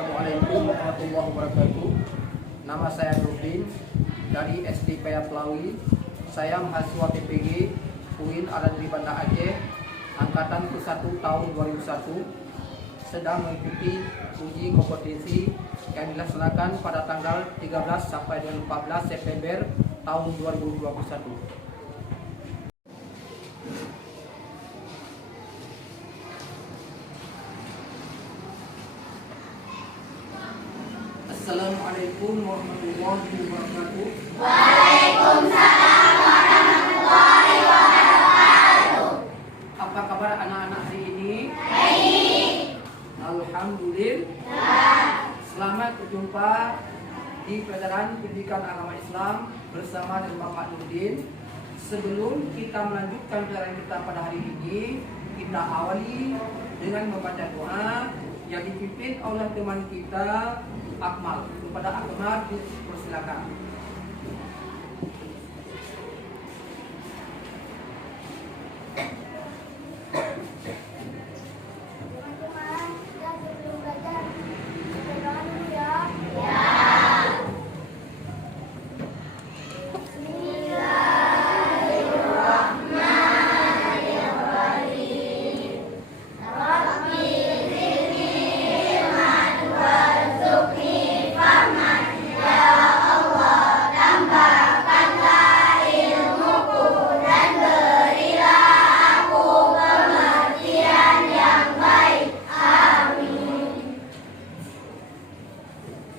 Assalamualaikum warahmatullahi wabarakatuh. Nama saya Nurdin dari SD Payapelawi. Saya mahasiswa TPG UIN Al-Azhar Banda Aceh, angkatan ke-1 tahun 2001, sedang mengikuti uji kompetensi yang dilaksanakan pada tanggal 13 sampai dengan 14 September tahun 2021. Assalamualaikum warahmatullahi wabarakatuh. Waalaikumsalam warahmatullahi wabarakatuh. Apa kabar anak-anak hari ini? Baik. Alhamdulillah. Selamat berjumpa di pelajaran pendidikan agama Islam bersama dengan Bapak Nurdin. Sebelum kita melanjutkan pelajaran kita pada hari ini, kita awali dengan membaca doa yang dipimpin oleh teman kita Akmal. Kepada Akmal dipersilakan.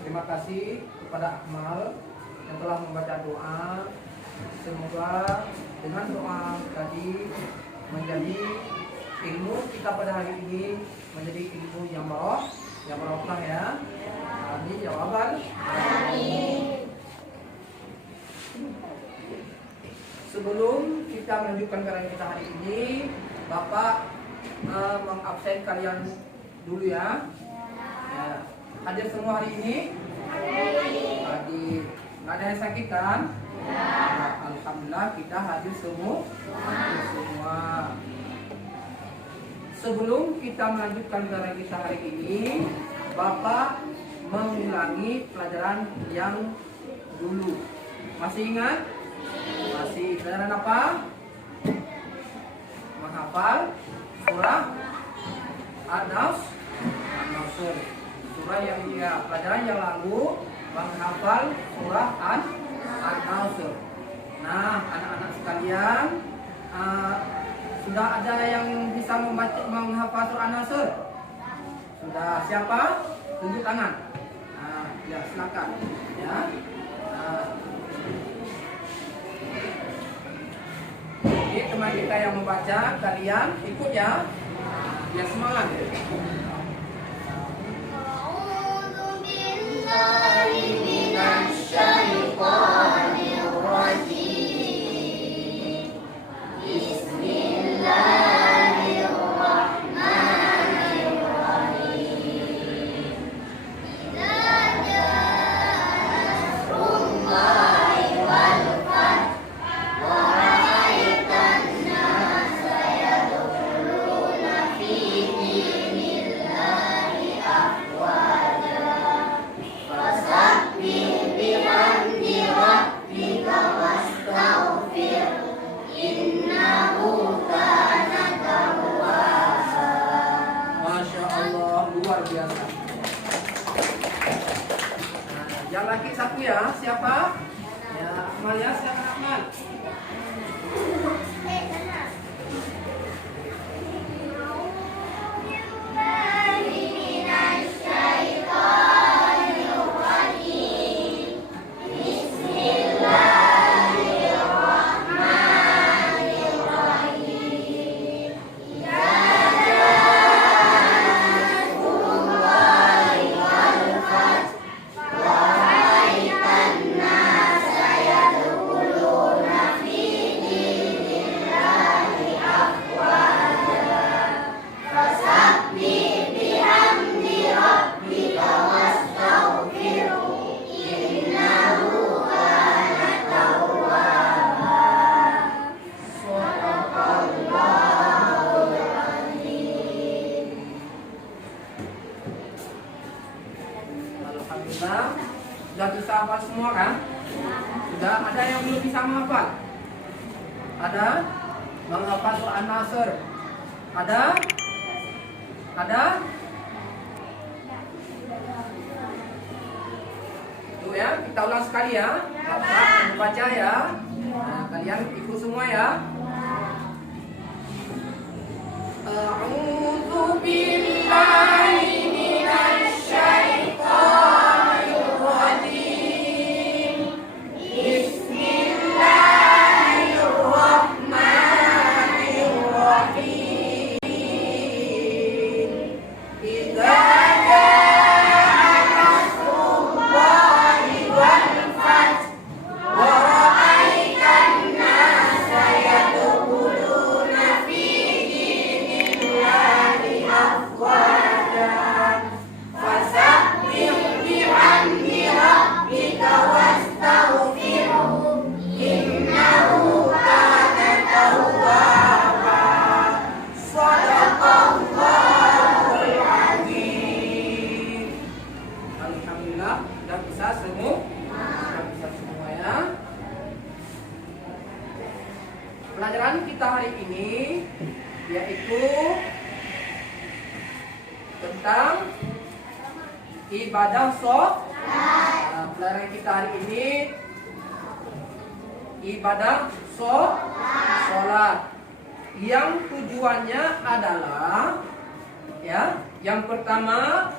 Terima kasih kepada Akmal yang telah membaca doa. Semoga dengan doa tadi menjadi ilmu kita pada hari ini menjadi ilmu yang barokah ya. Amin ya rabbal alamin. Sebelum kita melanjutkan karya kita hari ini, Bapak mengabsen kalian dulu ya. Hadir semua hari ini? Hadir. Nggak ada yang sakit kan? Nah, alhamdulillah kita hadir semua. Sebelum kita melanjutkan pelajaran kita hari ini, Bapak mengulangi pelajaran yang dulu. Masih ingat? Masih. Pelajaran apa? Menghafal surah An-Nasr. Surah yang pelajaran yang lalu menghafal surah An-Nasr. Nah, anak-anak sekalian, sudah ada yang bisa menghafal surah An-Nasr? Sudah. Siapa? Tunjuk tangan. Ya, silakan. Ya. Jadi teman kita yang membaca, kalian ikut ya. Ya, semangat. Luar biasa. Yang laki satu ya, siapa? Ya, Akmal ya, silakan Akmal. Wahai tanah saya Sudah hafal semua kan? Sudah. Ada yang belum bisa menghafal? Ada? Menghafal surah An-Nasr? Ada? Ada? Tuh ya, kita ulang sekali ya. Baca ya. Nah, kalian ikut semua ya. A'udzu billahi minasy syaithanir rajim. Bismillahirrahmanirrahim. Idza jaa nasrullahi wal fath wa ra'aitan nasa yadkhuluna fi dinillahi afwajan fasabbih bihamdi rabbika wastaghfirhu innahu kana tawwaba. Shadaqallahul azim. Alhamdulillah sudah bisa semua. Sudah bisa semua ya. Pelajaran kita hari ini yaitu tentang ibadah sholat. Nah, pelajaran kita hari ini ibadah sholat yang tujuannya adalah ya, yang pertama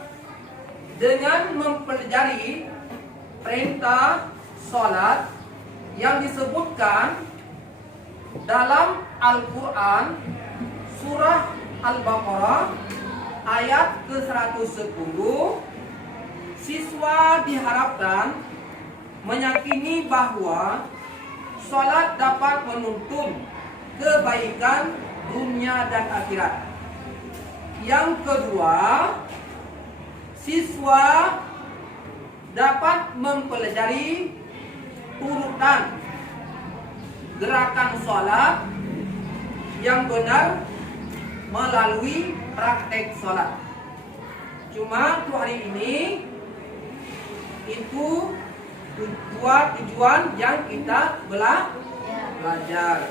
dengan mempelajari perintah sholat yang disebutkan dalam Al-Quran surah Al-Baqarah ayat ke-110, siswa diharapkan meyakini bahwa sholat dapat menuntun kebaikan dunia dan akhirat. Yang kedua, siswa dapat mempelajari urutan gerakan sholat yang benar melalui praktek sholat. Cuma untuk hari ini itu dua tujuan yang kita belajar.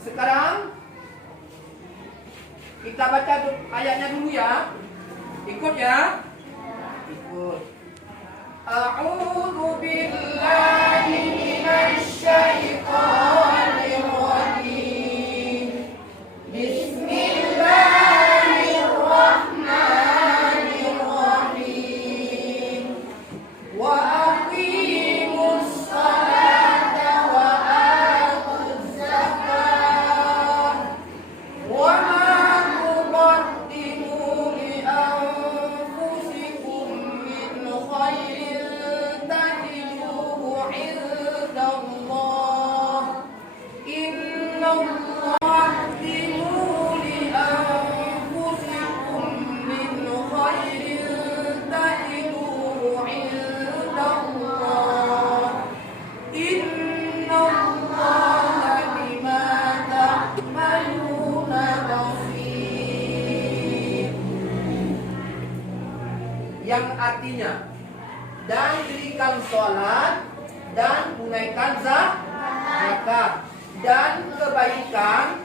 Sekarang kita baca ayatnya dulu ya. Ikut ya. Ikut. A'udzu billahi minasy syaithanir rajim. Bismillahirrahmanirrahim. Wa aqimus salata wa atuz zakah. Wa ma tuqaddimu li anfusikum min khairin tajiduhu 'indallah. Innallaha tuqaddimu li anfusikum min khairin tajiduhu 'indallah. Innallaha bima ta'maluna basir. Yang artinya, dan dirikan sholat dan tunaikan zakat dan kebaikan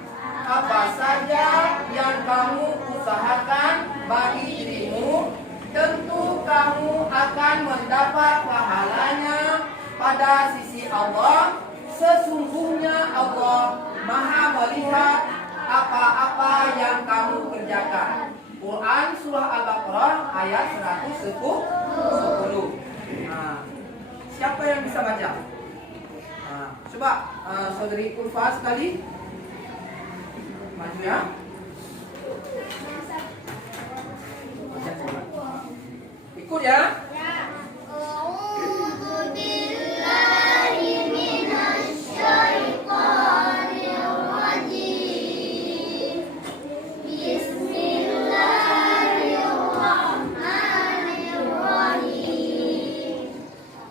apa saja yang kamu usahakan bagi dirimu, tentu kamu akan mendapat pahalanya pada sisi Allah. Sesungguhnya Allah Maha melihat apa-apa yang kamu kerjakan. Quran surah Al-Baqarah ayat 110. Nah, siapa yang bisa baca? Nah, coba saudari Ulfa sekali maju ya. Baca coba. Ikut ya. A'udzu billahi minasy syaithanir rajim. Bismillahirrahmanirrahim.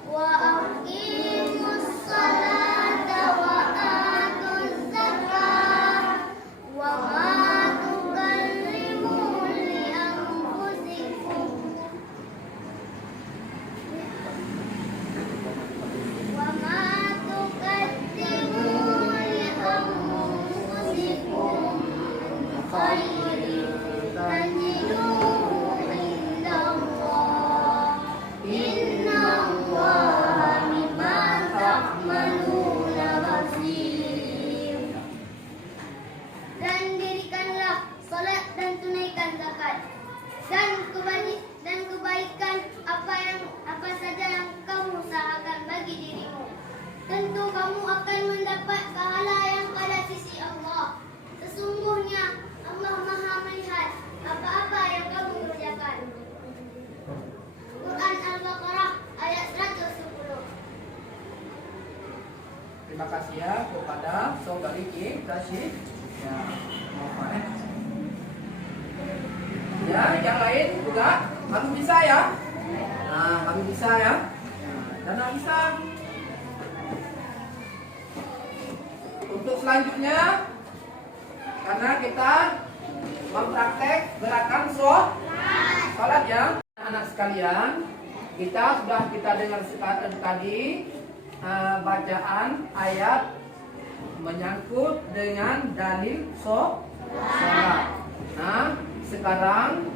Wa aqimus salata wa atuz zakah wa ma Terima kasih ya kepada saudari Kim Rashid. Ya, ya, yang lain juga kamu bisa ya. Nah, kamu bisa ya. Dan bisa. Untuk selanjutnya, karena kita mempraktek gerakan sholat ya, anak sekalian, kita dengar tadi bacaan ayat menyangkut dengan dalil sholat. Nah, sekarang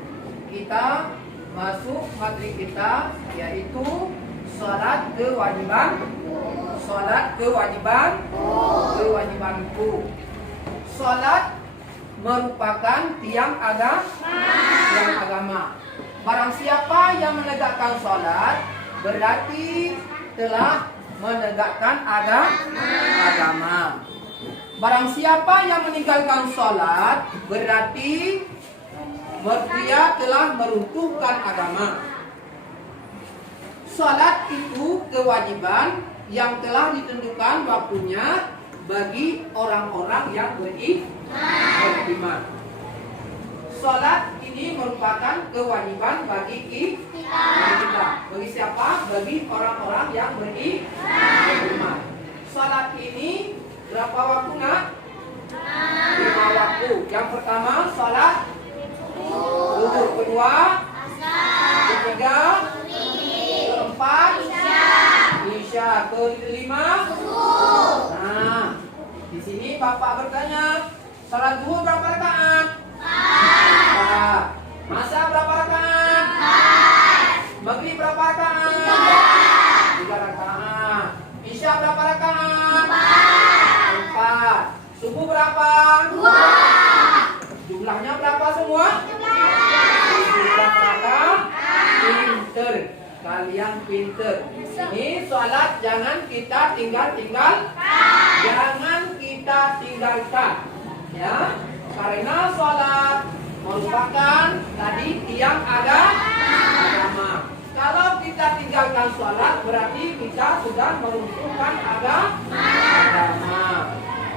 kita masuk materi kita, yaitu sholat kewajibanku. Sholat merupakan tiang agama. Barang siapa yang menegakkan sholat, berarti telah menegakkan agama. Barang siapa yang meninggalkan sholat, berarti dia telah meruntuhkan agama. Sholat itu kewajiban yang telah ditentukan waktunya bagi orang-orang yang beriman. Sholat ini merupakan kewajiban bagi kita. Bagi siapa? Bagi orang-orang yang beriman. Sholat ini berapa waktu nak? 5 waktu. Yang pertama sholat zuhur, kedua, ketiga, keempat, isya, kelima, nah, di sini Bapak bertanya, sholat zuhur berapa rakaat? 4. Masa berapa rakaat? 4. Maghrib berapa rakaat? 3 rakaat. Isya berapa rakaat? 4. Subuh berapa? 2. Jumlahnya berapa semua? 17 rakaat. Pinter. Kalian pinter. Ini sholat jangan kita tinggalkan. Jangan kita tinggalkan. Ya, karena sholat merupakan tadi tiang agama. Kalau kita tinggalkan sholat, berarti kita sudah meruntuhkan agama.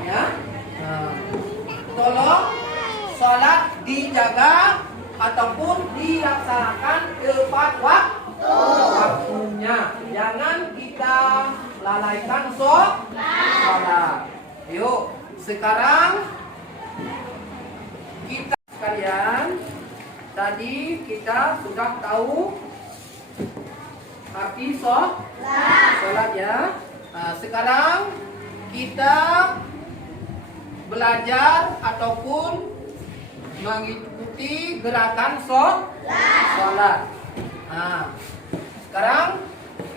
Ya, tolong sholat dijaga ataupun dilaksanakan tepat waktunya. Jangan kita lalaikan sholat. Yuk, sekarang kita sekalian, tadi kita sudah tahu arti sholat ya. Nah, sekarang kita belajar ataupun mengikuti gerakan sholat. Nah, sekarang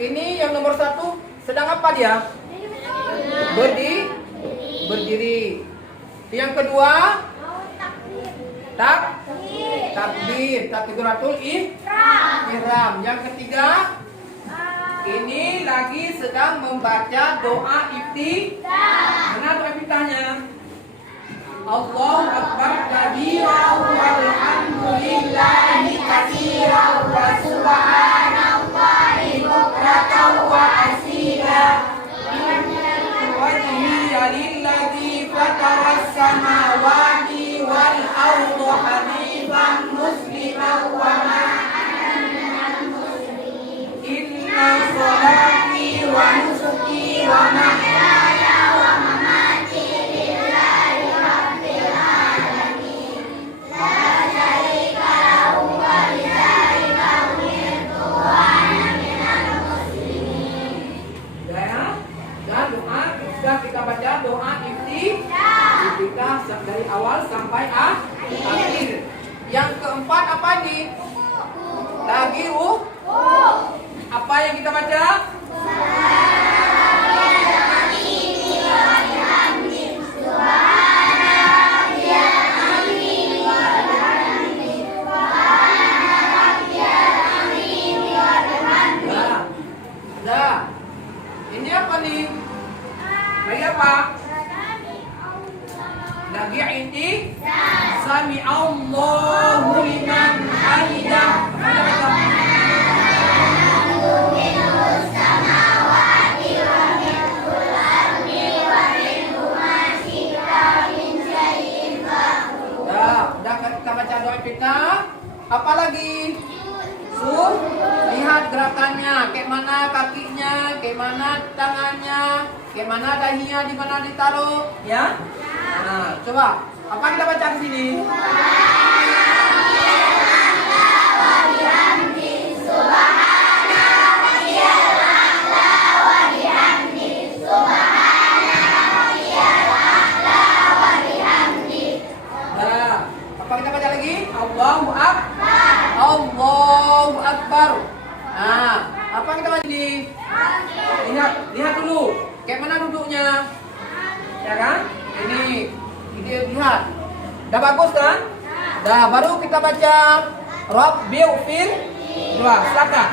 ini yang nomor 1 sedang apa dia? Berdiri. Yang kedua, takbiratul ihram. Yang ketiga, ini lagi sedang membaca doa iftitah. Mana doa iftitahnya? Allahu Akbar kabira walhamdulillahi katsira wa subhanallahi bukratan wa asila. Wajhiya lilladzi fataras samawati wal arda hanifan musliman wa ma ana minal musyrikin. Inna sholati wa nusuki wa mahyaya wa mamati lillahi rabbil alamin. La syarika lahu wa bidzalika umirtu wa ana minal muslimin. Dan doa sudah kita baca doa iftitah dari awal sampai akhir. Yang keempat apa ini? Lagi apa yang kita baca? Ini apa nih? Lagi apa? Lagi inti Sami Allahu liman hamidah. bagaimana tangannya, bagaimana dahinya, di mana ditaruh, ya? Nah, coba apa kita baca di sini? Nah, apa kita baca lagi? Allahu Akbar. Allahu Akbar. Nah, apa kita baca ini? Lihat dulu. Kayak mana duduknya? Ya kan? Ini lihat. Udah bagus kan? Dah, baru kita baca Rabbil fil. Coba, silakan.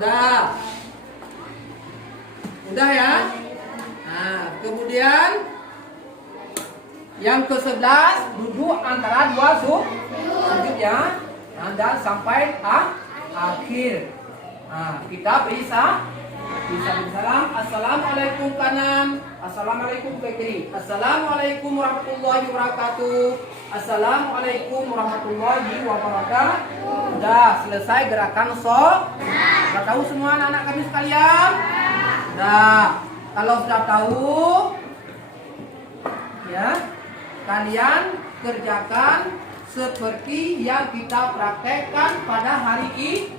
Udah. Udah ya? Nah, kemudian yang ke-11 duduk antara dua sujud ya. Nah, dan sampai akhir. Nah, kita beri salam. Assalamualaikum kanan. Assalamualaikum ke kiri. Assalamualaikum warahmatullahi wabarakatuh. Assalamualaikum warahmatullahi wabarakatuh. Udah selesai gerakan Sudah tahu semua anak-anak kami sekalian? Nah, kalau sudah tahu, ya, kalian kerjakan seperti yang kita praktekkan pada hari ini.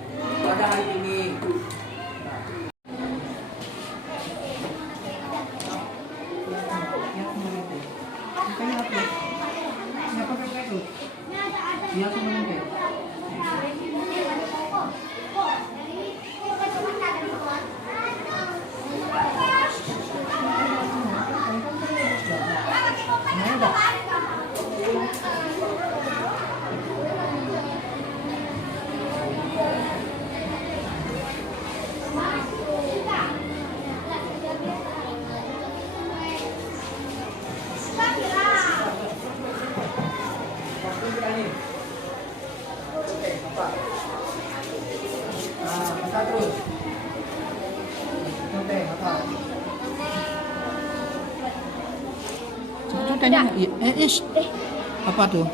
Terus. Oke, apa? Tanya, apa tuh?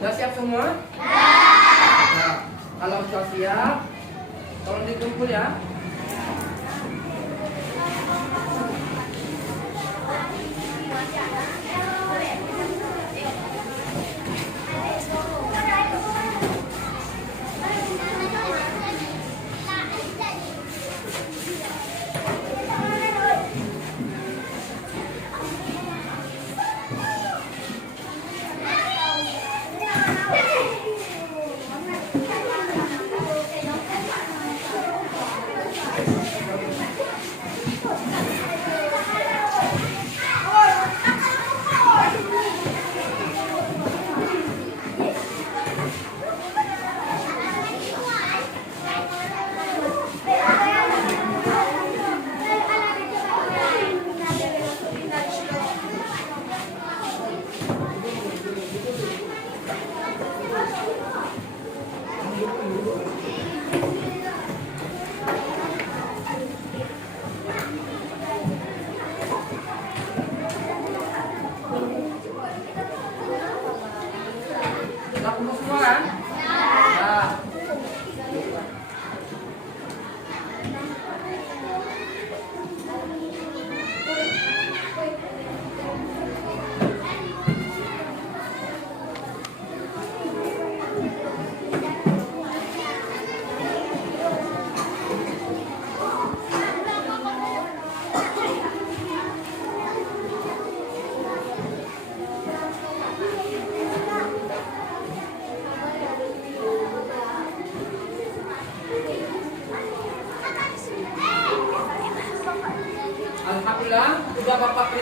Sudah siap semua? Nah, kalau sudah siap, tolong dikumpul ya.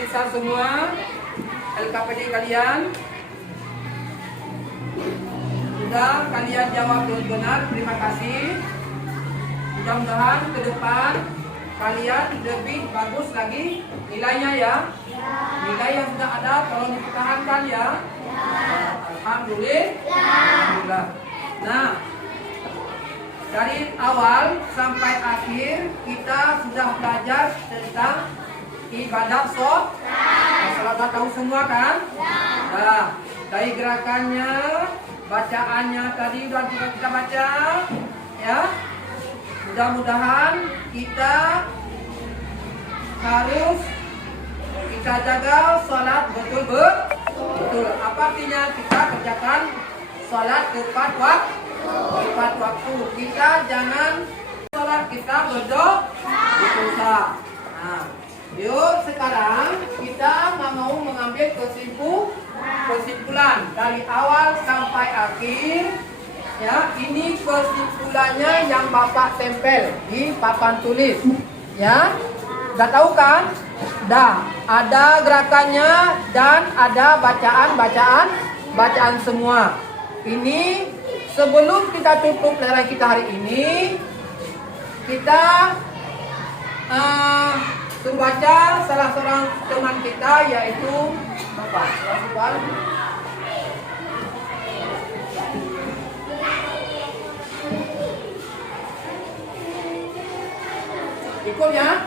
bisa semua LKPD kalian? Sudah kalian jawab dengan benar, terima kasih. Mudah-mudahan ke depan kalian lebih bagus lagi nilainya ya. Nilai yang sudah ada tolong dipertahankan ya. Alhamdulillah. Nah, dari awal sampai akhir kita sudah belajar tentang ibadah sholat. Salah tahu semua kan? Nah, dari gerakannya, bacaannya tadi sudah kita baca, ya. Mudah-mudahan kita harus kita jaga sholat betul-betul. Apa artinya? Kita kerjakan sholat tepat waktu. Kita jangan sholat kita berdosa. Nah, yuk sekarang kita mau mengambil kesimpulan dari awal sampai akhir. Ya, ini kesimpulannya yang Bapak tempel di papan tulis. Ya, udah tahu kan? Dah, ada gerakannya dan ada bacaan semua. Ini sebelum kita tutup pelajaran kita hari ini, kita suruh baca salah seorang teman kita yaitu Bapak. Ikut ya.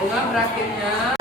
Dengan berakhirnya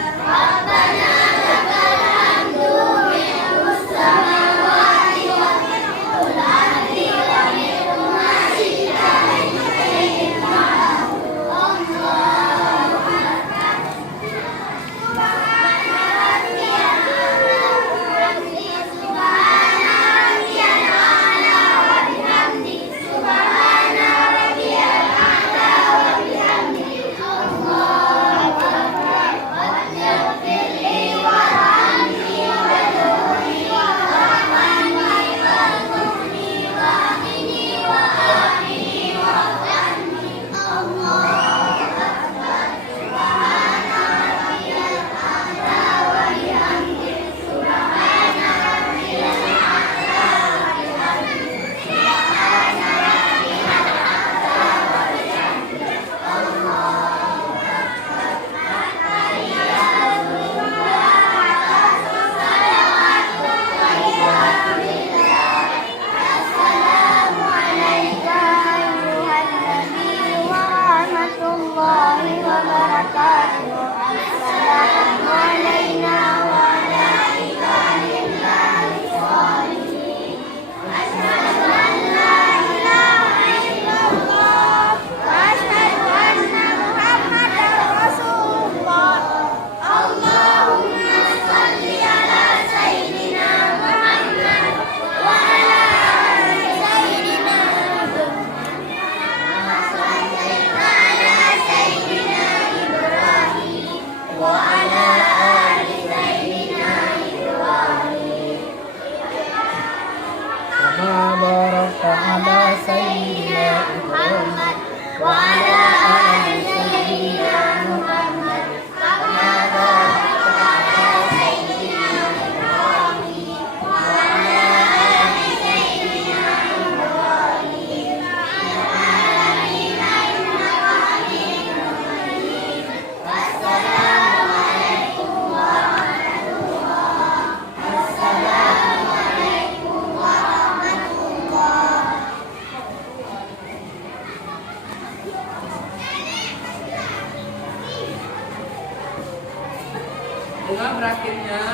dengan berakhirnya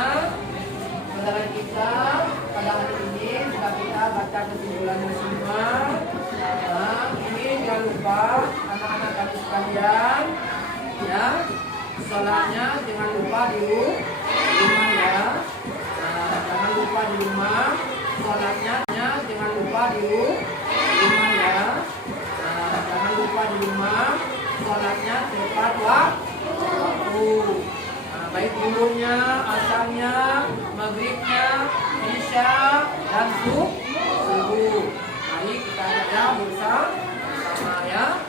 pelajaran kita pada hari ini sudah kita baca kesimpulannya semua. Nah, ini jangan lupa anak-anak kami sekalian, ya, sholatnya jangan lupa di rumah ya. Nah, jangan lupa di rumah sholatnya, jangan lupa di rumah ya. Nah, jangan lupa di rumah sholatnya tepat waktu. Baik dulunya, asalnya, maghribnya, isya, dan subuh. Mari kita baca bersama ya.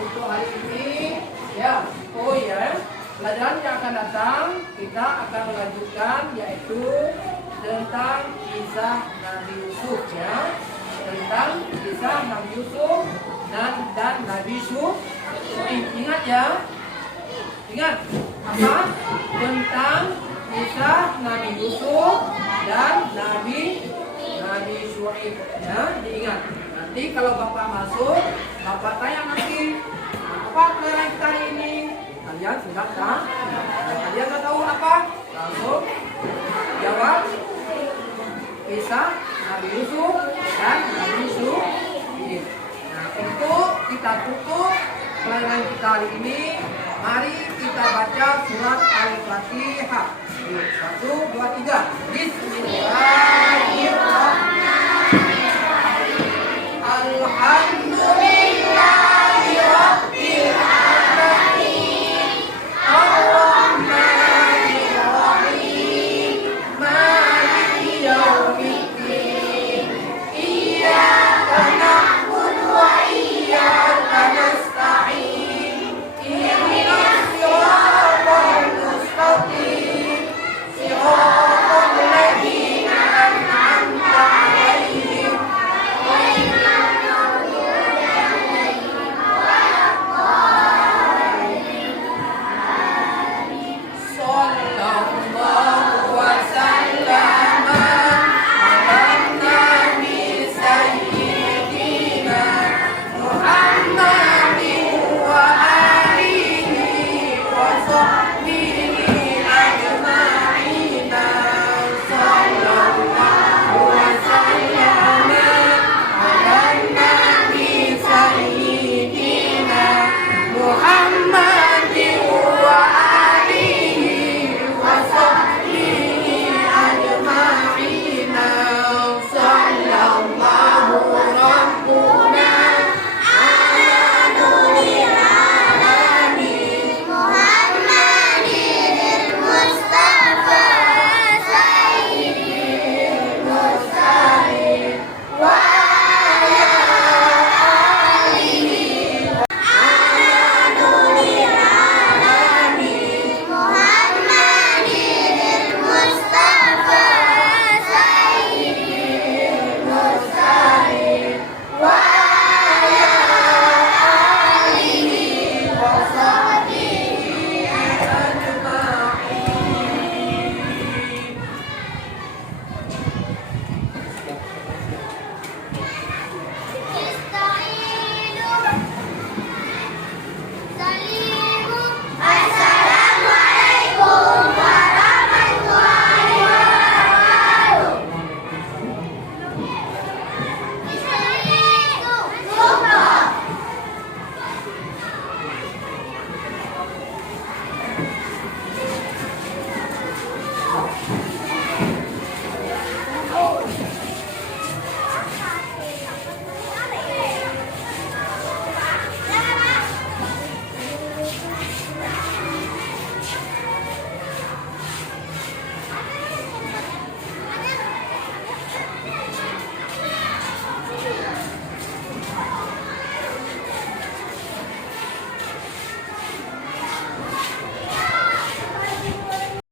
Untuk hari ini, ya, oh ya, pelajaran yang akan datang kita akan melanjutkan yaitu tentang kisah Nabi Yusuf ya, tentang kisah Nabi Yusuf dan Nabi Syuaib. Ingat ya. Ingat apa? Tentang kisah Nabi Yusuf dan Nabi Syuaib ya, diingat. Nanti kalau Bapak masuk, Bapak tanya nanti, apa pelajaran kita hari ini? Kalian sudah tahu? Kalian nggak tahu apa? Langsung jawab kisah Nabi Yusuf dan Nabi Syuaib. Nah, untuk kita tutup pelajaran kita hari ini, mari kita baca surat Al-Fatihah. 1, 2, 3. Bismillahirrahmanirrahim. Alhamdulillahirabbil alamin. Ar-Rahmanirrahim. Maliki yaumiddin. Iyyaka na'budu wa iyyaka nasta'in. Ihdinas siratal mustaqim. Siratal ladzina an'amta 'alaihim ghairil maghdubi Tuhan